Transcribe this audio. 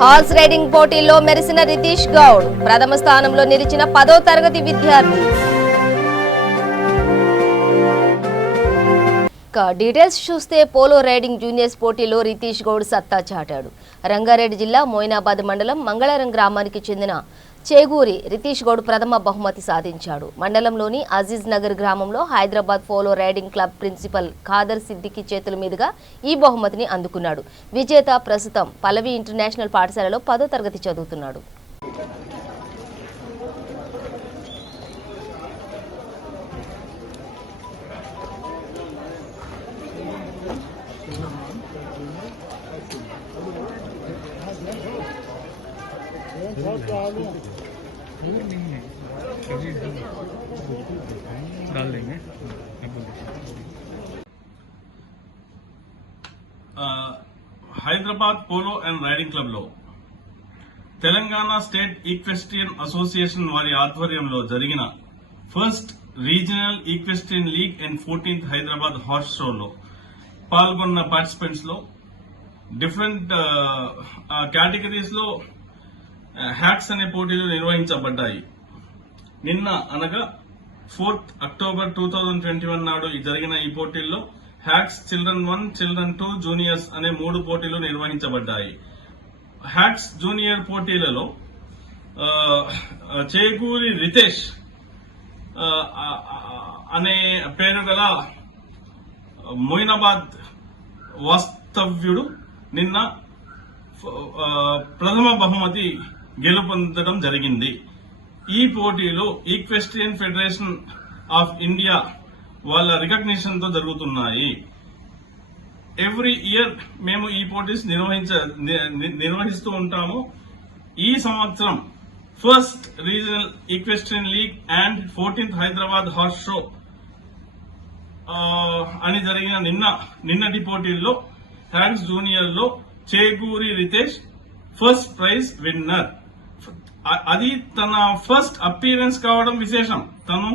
Horse riding పోటీల్లో మెరిసిన రితీష్ గౌడ్ ప్రథమ స్థానంలో నిలిచిన 10వ తరగతి విద్యార్థి. డీటెయిల్స్ చూస్తే పోలో రైడింగ్ జూనియర్స్ పోటీలో రితీష్ గౌడ్ సత్తా చాటాడు. రంగారెడ్డి జిల్లా మోయినాబాద్ మండలం మంగళరం గ్రామానికి చెందిన చేగూరి రితీష్ గౌడ్ ప్రథమ బహుమతి సాధించాడు. మండలంలోని అజీజ్ నగర్ గ్రామంలో Hyderabad polo riding club principal Khader Siddiqui చేతుల మీదుగా ఈ బహుమతిని అందుకున్నాడు. విజేత ప్రస్తుతం పల్లవి ఇంటర్నేషనల్ పాఠశాలలో 10వ తరగతి చదువుతున్నాడు. डाल देंगे. Hyderabad polo and riding club లో తెలంగాణ స్టేట్ ఈక్వెస్ట్రియన్ అసోసియేషన్ వారి ఆధ్వర్యంలో జరిగిన first regional equestrian league and 14th Hyderabad horse షోలో పాల్గొన్న పార్టిసిపెంట్స్ లో డిఫరెంట్ కేటగిరీస్ లో హ్యాక్స్ అనే పోటీలు నిర్వహించబడ్డాయి. నిన్న అనగా 4th అక్టోబర్ 2021 నాడు జరిగిన ఈ పోటీల్లో హ్యాక్స్ చిల్డ్రన్ 1, చిల్డ్రన్ 2, జూనియర్స్ అనే 3 పోటీలు నిర్వహించబడ్డాయి. హ్యాక్స్ జూనియర్ పోటీలలో చేగూరి రితేష్ అనే పేరు గల మొయినాబాద్ వాస్తవ్యుడు నిన్న ప్రథమ బహుమతి గెలుపొందడం జరిగింది. ఈ పోటీలు ఈక్వెస్ట్రియన్ ఫెడరేషన్ ఆఫ్ ఇండియా వాళ్ళ రికగ్నిషన్ తో జరుగుతున్నాయి. ఎవ్రీ ఇయర్ మేము ఈ పోటీస్ నిర్వహిస్తూ ఉంటాము. ఈ సంవత్సరం first regional equestrian league and 14th Hyderabad horse show అని జరిగిన నిన్నటి పోటీల్లో హ్యాక్స్ జూనియర్ లో Cheguri Ritesh first prize winner. అది తన ఫస్ట్ అపీరెన్స్ కావడం విశేషం. తను